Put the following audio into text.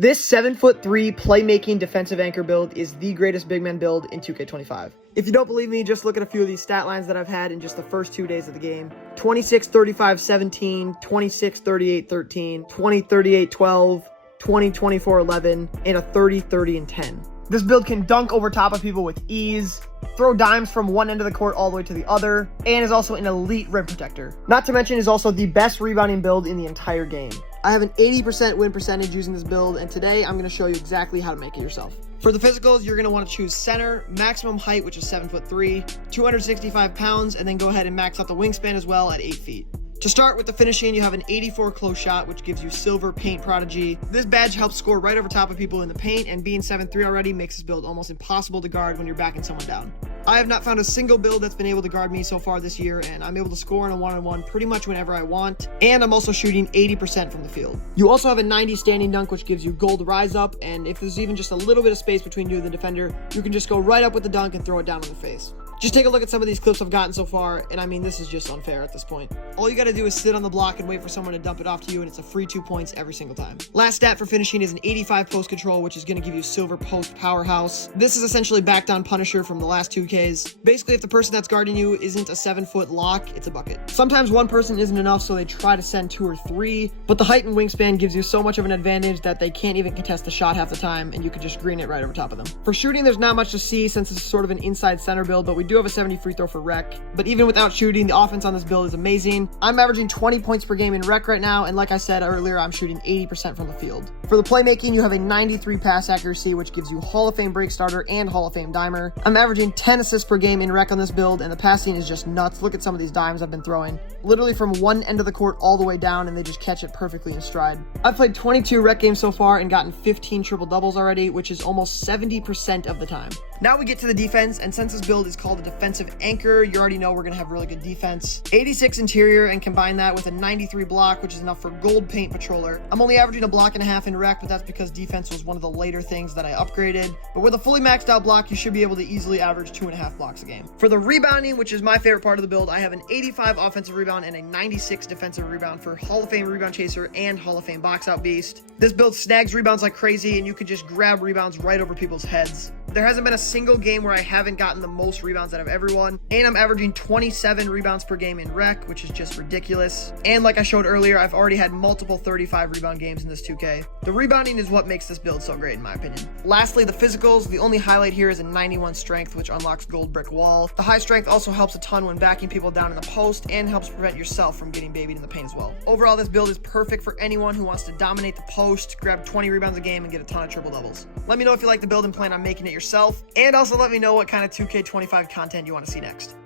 This 7'3" playmaking defensive anchor build is the greatest big man build in 2K25. If you don't believe me, just look at a few of these stat lines that I've had in just the first 2 days of the game. 26, 35, 17, 26, 38, 13, 20, 38, 12, 20, 24, 11, and a 30, 30, and 10. This build can dunk over top of people with ease, throw dimes from one end of the court all the way to the other, and is also an elite rim protector. Not to mention is also the best rebounding build in the entire game. I have an 80% win percentage using this build, and today I'm going to show you exactly how to make it yourself. For the physicals, you're going to want to choose center, maximum height, which is 7'3", 265 pounds, and then go ahead and max out the wingspan as well at 8 feet. To start with the finishing, you have an 84 close shot, which gives you silver paint prodigy. This badge helps score right over top of people in the paint, and being 7'3" already makes this build almost impossible to guard when you're backing someone down. I have not found a single build that's been able to guard me so far this year, and I'm able to score in a one-on-one pretty much whenever I want, and I'm also shooting 80% from the field. You also have a 90 standing dunk, which gives you gold rise up, and if there's even just a little bit of space between you and the defender, you can just go right up with the dunk and throw it down on the face. Just take a look at some of these clips I've gotten so far, and I mean, this is just unfair at this point. All you gotta do is sit on the block and wait for someone to dump it off to you, and it's a free 2 points every single time. Last stat for finishing is an 85 post control, which is gonna give you silver post powerhouse. This is essentially back down Punisher from the last 2Ks. Basically, if the person that's guarding you isn't a 7-foot lock, it's a bucket. Sometimes one person isn't enough, so they try to send 2 or 3, but the height and wingspan gives you so much of an advantage that they can't even contest the shot half the time, and you can just green it right over top of them. For shooting, there's not much to see since it's sort of an inside center build, but we do have a 70 free throw for rec. But even without shooting, the offense on this build is amazing. I'm averaging 20 points per game in rec right now, and like I said earlier, I'm shooting 80% from the field. For the playmaking, you have a 93 pass accuracy, which gives you Hall of Fame break starter and Hall of Fame dimer. I'm averaging 10 assists per game in rec on this build, and the passing is just nuts. Look at some of these dimes I've been throwing. Literally from one end of the court all the way down, and they just catch it perfectly in stride. I've played 22 rec games so far and gotten 15 triple doubles already, which is almost 70% of the time. Now we get to the defense, and since this build is called a defensive anchor, you already know we're going to have really good defense. 86 interior, and combine that with a 93 block, which is enough for gold paint patroller. I'm only averaging a block and a half in rec, but that's because defense was one of the later things that I upgraded. But with a fully maxed out block, you should be able to easily average 2.5 blocks a game. For the rebounding, which is my favorite part of the build, I have an 85 offensive rebound and a 96 defensive rebound for Hall of Fame rebound chaser and Hall of Fame box out beast. This build snags rebounds like crazy, and you can just grab rebounds right over people's heads. There hasn't been a single game where I haven't gotten the most rebounds out of everyone, and I'm averaging 27 rebounds per game in rec, which is just ridiculous. And like I showed earlier, I've already had multiple 35 rebound games in this 2K. The rebounding is what makes this build so great in my opinion. Lastly, the physicals. The only highlight here is a 91 strength, which unlocks gold brick wall. The high strength also helps a ton when backing people down in the post and helps prevent yourself from getting babied in the paint as well. Overall, this build is perfect for anyone who wants to dominate the post, grab 20 rebounds a game, and get a ton of triple doubles. Let me know if you like the build and plan on making it yourself, and also let me know what kind of 2K25 content you want to see next.